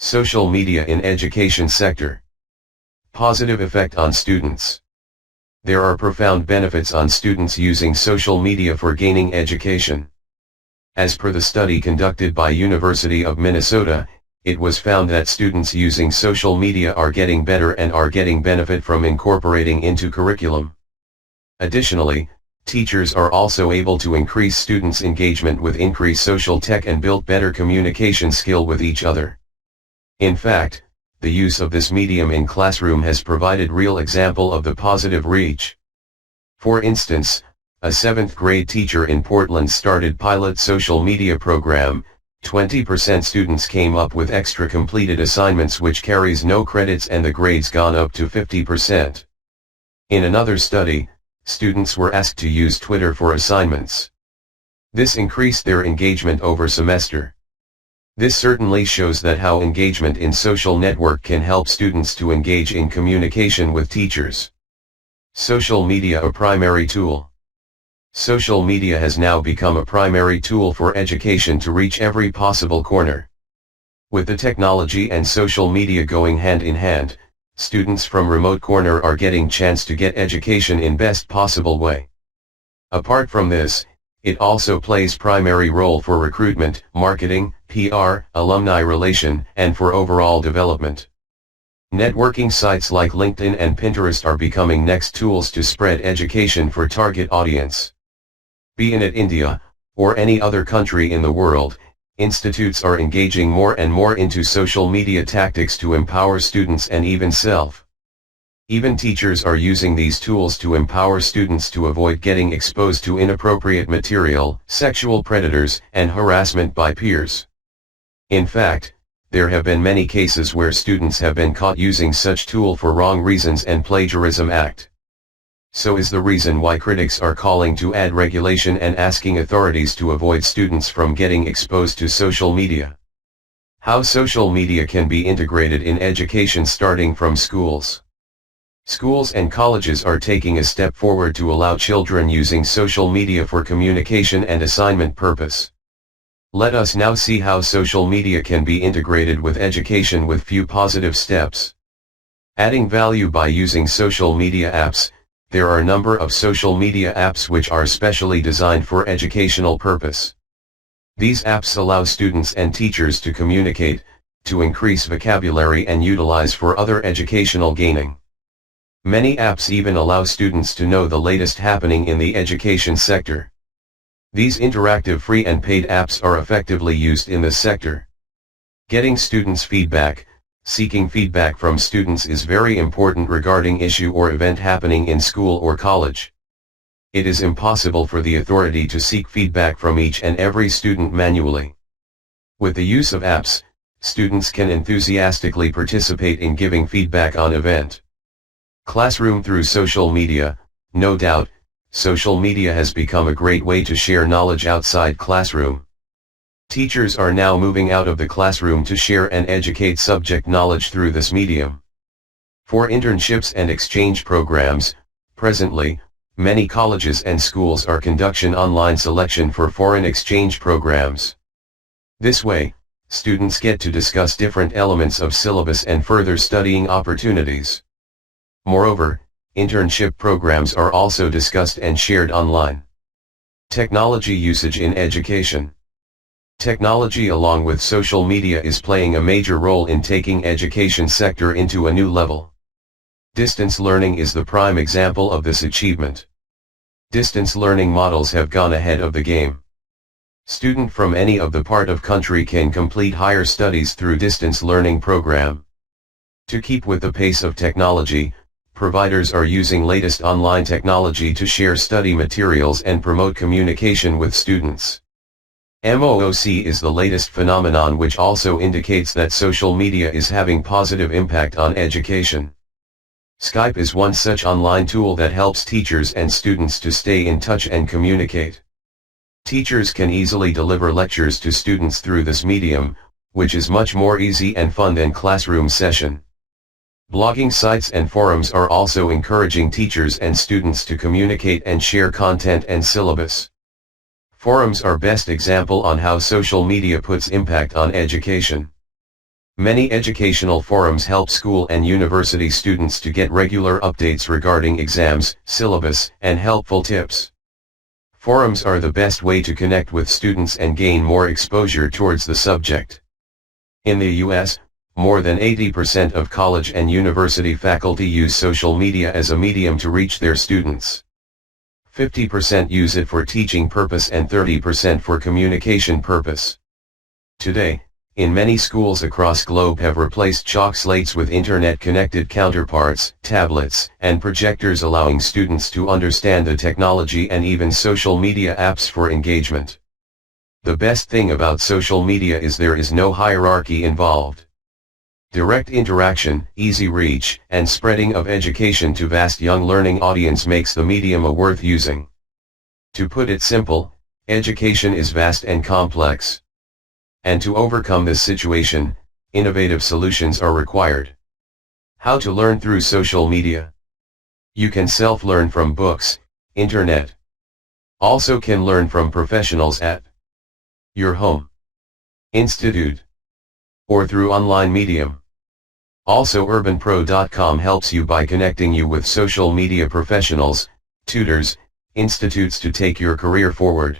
Social media in education sector. Positive effect on students. There are profound benefits on students using social media for gaining education. As per the study conducted by University of Minnesota, it was found that students using social media are getting better and are getting benefit from incorporating into curriculum. Additionally, teachers are also able to increase students' engagement with increased social tech and build better communication skill with each other. In fact, the use of this medium in classroom has provided real example of the positive reach. For instance, a 7th grade teacher in Portland started pilot social media program. 20% students came up with extra completed assignments which carries no credits and the grades gone up to 50%. In another study, students were asked to use Twitter for assignments. This increased their engagement over semester. This certainly shows that how engagement in social network can help students to engage in communication with teachers. Social media a primary tool. Social media has now become a primary tool for education to reach every possible corner. With the technology and social media going hand in hand, students from remote corner are getting chance to get education in best possible way. Apart from this, it also plays primary role for recruitment, marketing, PR, alumni relation, and for overall development. Networking sites like LinkedIn and Pinterest are becoming next tools to spread education for target audience. Be it India, or any other country in the world, institutes are engaging more and more into social media tactics to empower students and even self. Even teachers are using these tools to empower students to avoid getting exposed to inappropriate material, sexual predators, and harassment by peers. In fact, there have been many cases where students have been caught using such tool for wrong reasons and plagiarism act. So is the reason why critics are calling to add regulation and asking authorities to avoid students from getting exposed to social media. How social media can be integrated in education starting from schools. Schools and colleges are taking a step forward to allow children using social media for communication and assignment purpose. Let us now see how social media can be integrated with education with few positive steps. Adding value by using social media apps. There are a number of social media apps which are specially designed for educational purpose. These apps allow students and teachers to communicate, to increase vocabulary and utilize for other educational gaining. Many apps even allow students to know the latest happening in the education sector. These interactive free and paid apps are effectively used in this sector. Getting students' feedback. Seeking feedback from students is very important regarding issue or event happening in school or college. It is impossible for the authority to seek feedback from each and every student manually. With the use of apps, students can enthusiastically participate in giving feedback on event. Classroom through social media. No doubt, social media has become a great way to share knowledge outside classroom. Teachers are now moving out of the classroom to share and educate subject knowledge through this medium. For internships and exchange programs, presently, many colleges and schools are conducting online selection for foreign exchange programs. This way, students get to discuss different elements of syllabus and further studying opportunities. Moreover, internship programs are also discussed and shared online. Technology usage in education. Technology along with social media is playing a major role in taking education sector into a new level. Distance learning is the prime example of this achievement. Distance learning models have gone ahead of the game. Student from any of the part of country can complete higher studies through distance learning program. To keep with the pace of technology, providers are using latest online technology to share study materials and promote communication with students. MOOC is the latest phenomenon which also indicates that social media is having positive impact on education. Skype is one such online tool that helps teachers and students to stay in touch and communicate. Teachers can easily deliver lectures to students through this medium, which is much more easy and fun than classroom session. Blogging sites and forums are also encouraging teachers and students to communicate and share content and syllabus. Forums are best example on how social media puts impact on education. Many educational forums help school and university students to get regular updates regarding exams, syllabus, and helpful tips. Forums are the best way to connect with students and gain more exposure towards the subject. In the US, more than 80% of college and university faculty use social media as a medium to reach their students. 50% use it for teaching purpose and 30% for communication purpose. Today, in many schools across globe have replaced chalk slates with internet-connected counterparts, tablets, and projectors, allowing students to understand the technology and even social media apps for engagement. The best thing about social media is there is no hierarchy involved. Direct interaction, easy reach, and spreading of education to vast young learning audience makes the medium a worth using. To put it simple, education is vast and complex. And to overcome this situation, innovative solutions are required. How to learn through social media? You can self-learn from books, internet. Also can learn from professionals at your home, institute, or through online medium. Also urbanpro.com helps you by connecting you with social media professionals, tutors, institutes to take your career forward.